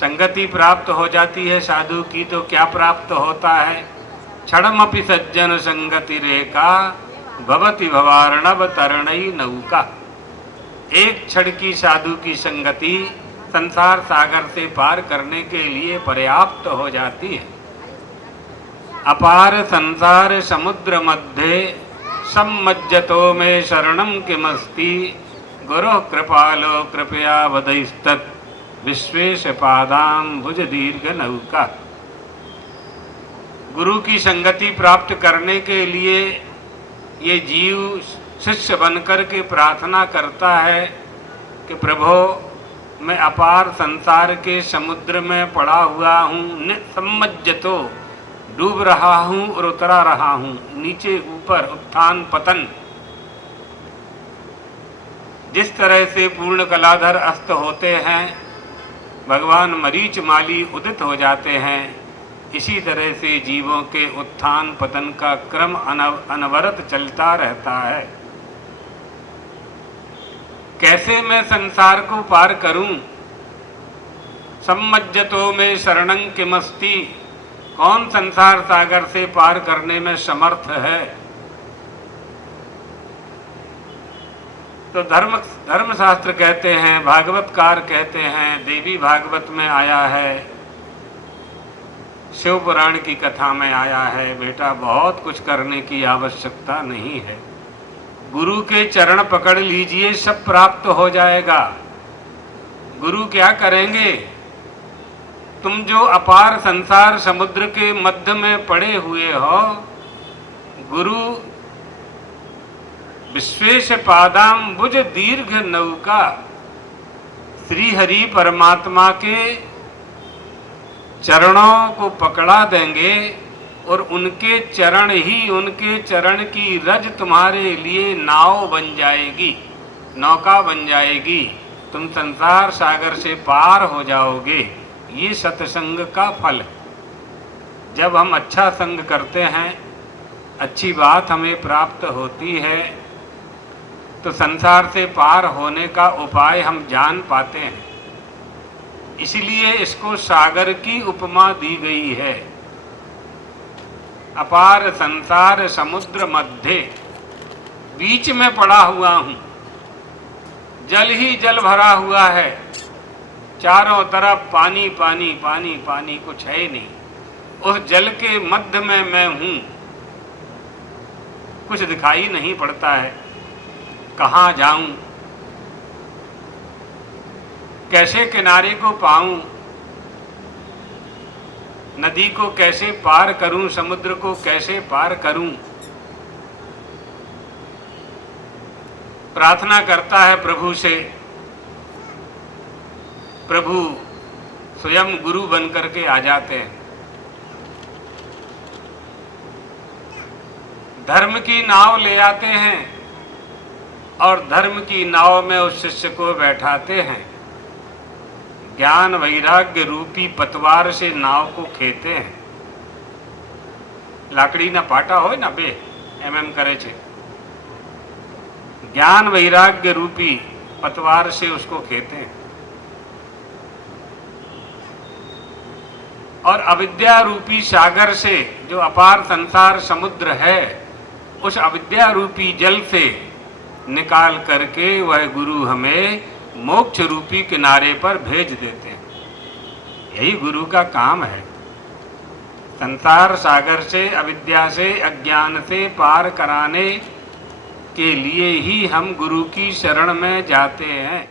संगति प्राप्त हो जाती है साधु की तो क्या प्राप्त होता है? क्षणमपि सज्जन संगति रेखा भवति भवार्णव तरणई नौका। एक क्षण की साधु की संगति संसार सागर से पार करने के लिए पर्याप्त हो जाती है। अपार संसार समुद्र मध्य सम्मज्जतो में शरणम किमस्ति गुरु कृपालो कृपया वदैस्तत् विश्वेश पादाम भुज दीर्घ नौका। गुरु की संगति प्राप्त करने के लिए ये जीव शिष्य बनकर के प्रार्थना करता है कि प्रभो मैं अपार संसार के समुद्र में पड़ा हुआ हूँ, निसम्मज्जतो डूब रहा हूँ और उतरा रहा हूँ, नीचे ऊपर उत्थान पतन। जिस तरह से पूर्ण कलाधर अस्त होते हैं, भगवान मरीच माली उदित हो जाते हैं, इसी तरह से जीवों के उत्थान पतन का क्रम अनवरत चलता रहता है। कैसे मैं संसार को पार करूं? सम्मज्जतो में शरणं किमस्ति, कौन संसार सागर से पार करने में समर्थ है? तो धर्मशास्त्र कहते हैं, भागवतकार कहते हैं, देवी भागवत में आया है, शिव पुराण की कथा में आया है, बेटा बहुत कुछ करने की आवश्यकता नहीं है, गुरु के चरण पकड़ लीजिए, सब प्राप्त हो जाएगा। गुरु क्या करेंगे? तुम जो अपार संसार समुद्र के मध्य में पड़े हुए हो, गुरु विश्वेश पादाम भुज दीर्घ नौका, श्री हरि परमात्मा के चरणों को पकड़ा देंगे और उनके चरण ही, उनके चरण की रज तुम्हारे लिए नाव बन जाएगी, नौका बन जाएगी, तुम संसार सागर से पार हो जाओगे। ये सत्संग का फल है। जब हम अच्छा संग करते हैं, अच्छी बात हमें प्राप्त होती है, तो संसार से पार होने का उपाय हम जान पाते हैं। इसलिए इसको सागर की उपमा दी गई है। अपार संसार समुद्र मध्य, बीच में पड़ा हुआ हूं, जल ही जल भरा हुआ है, चारों तरफ पानी पानी पानी पानी, कुछ है नहीं। उस जल के मध्य में मैं हूं, कुछ दिखाई नहीं पड़ता है, कहाँ जाऊं, कैसे किनारे को पाऊं, नदी को कैसे पार करूं, समुद्र को कैसे पार करूं। प्रार्थना करता है प्रभु से, प्रभु स्वयं गुरु बनकर के आ जाते हैं। धर्म की नाव ले आते हैं और धर्म की नाव में उस शिष्य को बैठाते हैं। ज्ञान वैराग्य रूपी पतवार से नाव को खेते हैं। लाकड़ी ना पाटा हो ना बे करे छे, ज्ञान वैराग्य रूपी पतवार से उसको खेते हैं। और अविद्या रूपी सागर से, जो अपार संसार समुद्र है, उस अविद्या रूपी जल से निकाल करके वह गुरु हमें मोक्ष रूपी किनारे पर भेज देते हैं। यही गुरु का काम है। संसार सागर से, अविद्या से, अज्ञान से पार कराने के लिए ही हम गुरु की शरण में जाते हैं।